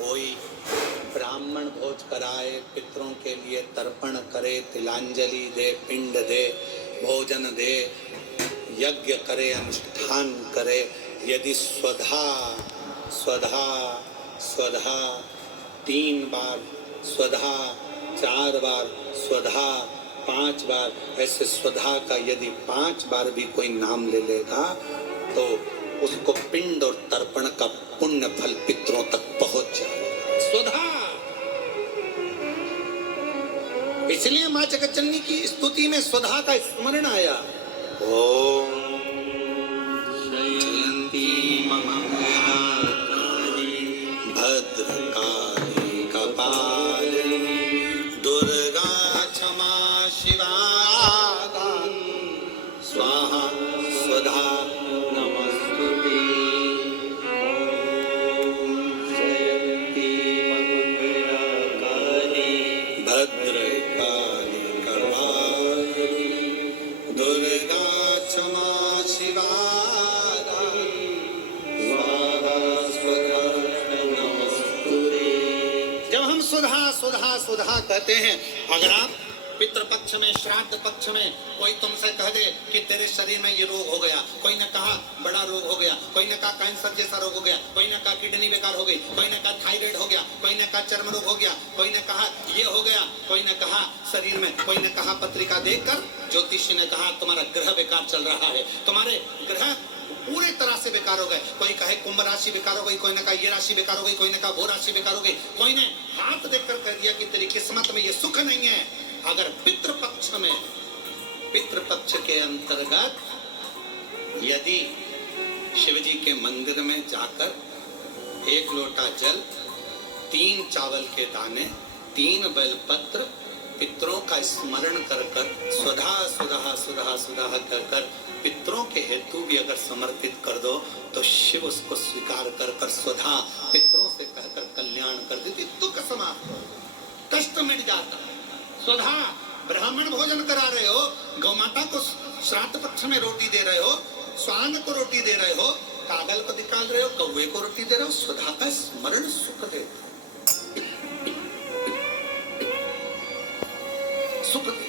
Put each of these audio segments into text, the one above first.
कोई ब्राह्मण भोज कराए, पितरों के लिए तर्पण करे, तिलांजलि दे, पिंड दे, भोजन दे, यज्ञ करे, अनुष्ठान करे, यदि स्वधा स्वधा स्वधा 3 बार, स्वधा 4 बार, स्वधा 5 बार, ऐसे स्वधा का यदि 5 बार भी कोई नाम ले लेगा तो उसको पिंड और तर्पण का पुण्य फल पितरों तक पहुंच जाएगा। स्वधा। इसलिए मां जगतजननी की स्तुति में स्वधा का स्मरण आया। ओम जयंती मंगलाकाली भद्रकाली कपालिनी दुर्गा क्षमा शिवा स्वाहा स्वधा नमस्तुते। जयंती मंगलाकाली भद्रकाली कपालिनी दुर्गा क्षमा शिवा स्वाहा स्वधा नमस्तुते। जब हम सुधा सुधा सुधा कहते हैं, अगर आप पितृपक्ष में, श्राद्ध पक्ष में कोई तुमसे कह दे कि तेरे शरीर में ये रोग हो गया, कोई ने कहा बड़ा रोग हो गया, कोई ने कहा कैंसर जैसा रोग हो गया, कोई ने कहा किडनी बेकार हो गई, कोई ने कहा थायराइड हो गया, कोई ने कहा चर्म रोग हो गया, कोई ने कहा ये हो गया, कोई ने कहा शरीर में, कोई ने कहा पत्रिका देखकर ज्योतिषी ने कहा तुम्हारा ग्रह बेकार चल रहा है, तुम्हारे ग्रह पूरे तरह से बेकार हो गए। कोई कहे कुंभ राशि बेकार हो गई, कोई ने कहा ये राशि बेकार हो गई, कोई ने कहा वो राशि बेकार हो गई, कोई ने हाथ देखकर कह दिया कि तेरी किस्मत में ये सुख नहीं है। अगर पितृपक्ष में, पितृपक्ष के अंतर्गत यदि शिवजी के मंदिर में जाकर 1 लोटा जल, 3 चावल के दाने, 3 बेलपत्र पितरों का स्मरण कर कर स्वधा स्वधा स्वधा स्वधा कर कर पितरों के हेतु भी अगर समर्पित कर दो तो शिव उसको स्वीकार कर कर स्वधा पितरों से कहकर कल्याण कर देती, दुख समाप्त, कष्ट मिट जाता। स्वधा ब्राह्मण भोजन करा रहे हो, गौ माता को श्राद्ध पक्ष में रोटी दे रहे हो, स्वान को रोटी दे रहे हो, कागल को निकाल रहे हो, कौवे को रोटी दे रहे हो, स्वधा का स्मरण सुख दे, सुख दे।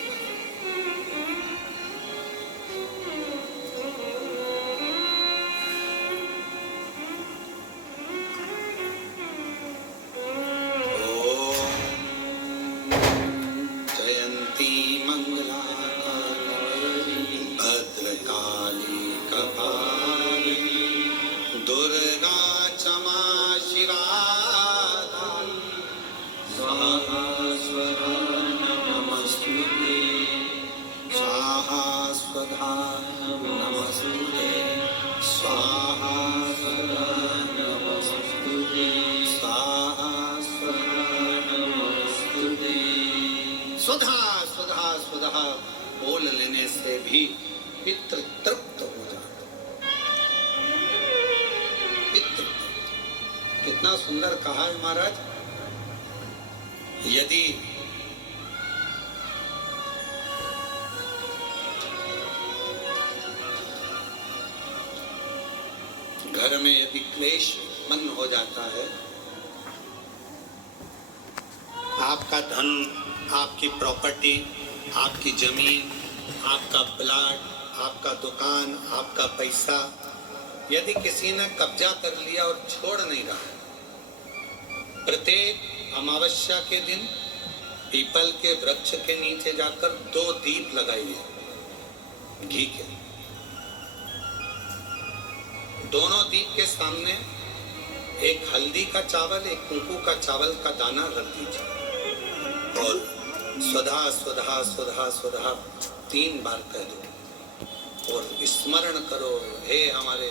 बोल लेने से भी पितृ तृप्त हो जाते। पितृ कितना सुंदर कहा है महाराज। यदि घर में यदि क्लेश उत्पन्न हो जाता है, आपका धन, आपकी प्रॉपर्टी, आपकी जमीन, आपका प्लाट, आपका दुकान, आपका पैसा यदि किसी ने कब्जा कर लिया और छोड़ नहीं रहा, प्रत्येक अमावस्या के दिन पीपल के वृक्ष के नीचे जाकर 2 दीप लगाइए घी के। दोनों दीप के सामने एक हल्दी का चावल, एक कुंकू का चावल का दाना रख दीजिए और स्वधा स्वधा स्वधा स्वधा 3 बार कह दो और स्मरण करो, हे हमारे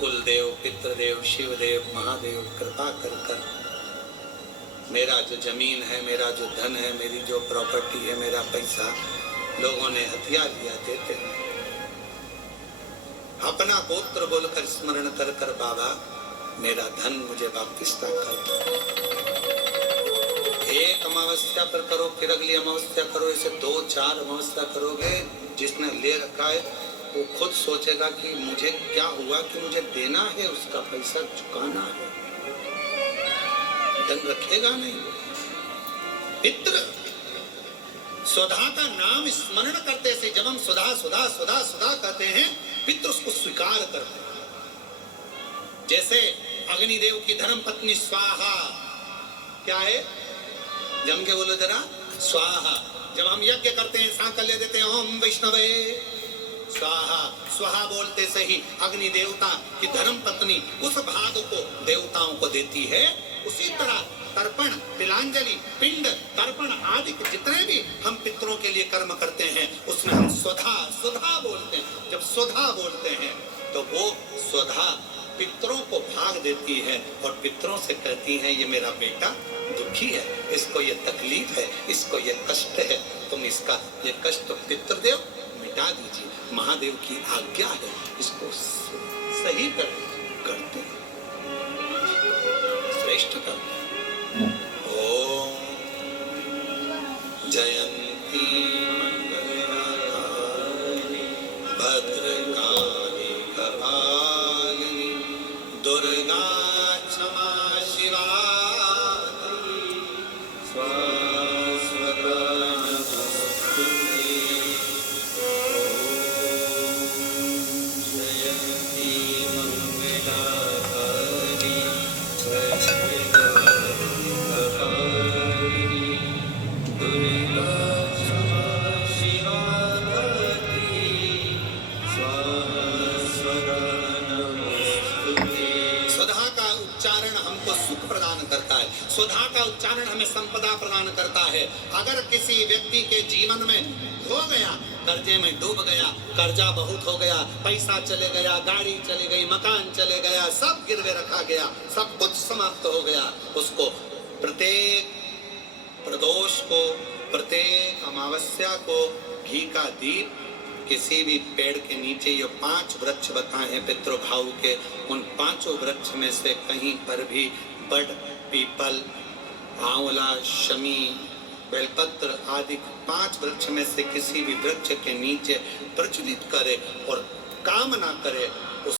कुलदेव, पितृदेव, शिवदेव, महादेव, कृपा कर कर मेरा जो जमीन है, मेरा जो धन है, मेरी जो प्रॉपर्टी है, मेरा पैसा लोगों ने हथिया लिया, देते हैं। अपना गोत्र बोलकर स्मरण कर कर बाबा मेरा धन मुझे वापस कर दो। एक अमावस्या पर करो, फिर अगली अमावस्या करो, इसे 2-4 अमावस्या करोगे, जिसने ले रखा है वो खुद सोचेगा कि मुझे क्या हुआ कि मुझे देना है, उसका पैसा चुकाना है। मेंटेन रखेगा नहीं। पितृ स्वधा का नाम स्मरण करते से जब हम सुधा सुधा सुधा सुधा कहते हैं, पितृ उसको स्वीकार करते हैं। जैसे अग्निदेव की धर्म पत्नी स्वाहा क्या है, जम के बोलो जरा, स्वाहा। जब हम यज्ञ करते हैं सांकल्य देते हैं, ओम वैष्णवे स्वाहा, स्वाहा बोलते से ही अग्नि देवता की धर्म पत्नी उस भाग को देवताओं को देती है। उसी तरह तर्पण, तिलांजलि, पिंड, तर्पण आदि जितने भी हम पितरों के लिए कर्म करते हैं उसमें हम स्वधा स्वधा बोलते हैं। जब स्वधा बोलते हैं तो वो स्वधा पितरों को भाग देती है और पितरों से कहती है ये मेरा बेटा दुखी है, इसको ये तकलीफ है, इसको ये कष्ट है, तुम इसका ये कष्ट पितृदेव मिटा दीजिए। महादेव की आज्ञा है, इसको सही करते श्रेष्ठ करते। ओम जयंती मंगलहारिणी भद्रकाली कपालिनी दुर्गा क्षमा शिवा स्वस्वता नमस्तुते। जयंती मंगलहारिणी स्वधा का उच्चारण हमें संपदा प्रदान करता है। अगर किसी व्यक्ति के जीवन में हो गया, कर्जे में डूब गया, कर्जा बहुत हो गया, पैसा चले गया, गाड़ी चली गई, मकान चले गया, सब गिरवे रखा गया, सब कुछ समाप्त हो गया, उसको प्रत्येक प्रदोष को, प्रत्येक अमावस्या को घी का दीप किसी भी पेड़ के नीचे, ये 5 वृक्ष बताए हैं पितृभाव के, उन 5 वृक्ष में से कहीं पर भी बड़, पीपल, आंवला, शमी, बेलपत्र आदि 5 वृक्ष में से किसी भी वृक्ष के नीचे प्रज्वलित करे और कामना करे